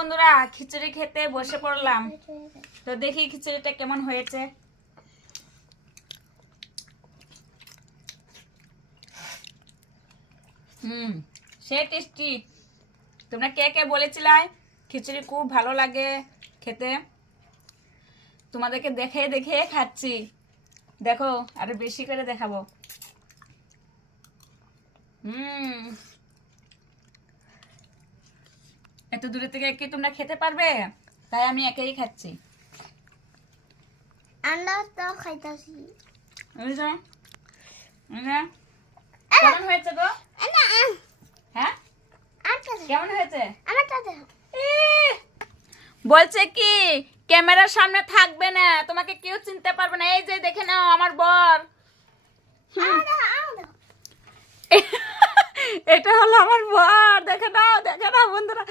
বন্ধুরা খিচুড়ি খেতে বসে পড়লাম। তো দেখি খিচুড়িটা কেমন হয়েছে। সে টেস্টি। তোমরা কে কে বলেছিলে খিচুড়ি খুব ভালো লাগে খেতে? তোমাদেরকে দেখে দেখে খাচ্ছি। দেখো আরো বেশি করে দেখাবো। এত দূরে থেকে কি তোমরা খেতে পারবে? তাই আমি একাই খাচ্ছি। আমরা তো খাইতাছি। কেমন হয়েছে গো? হ্যাঁ কেমন হয়েছে? বলছে কি ক্যামেরার সামনে থাকবে না, তোমাকে কেউ চিনতে পারবে না। এই যে দেখে নাও আমার বর। এটা হলো আমার বর, দেখে নাও বন্ধুরা।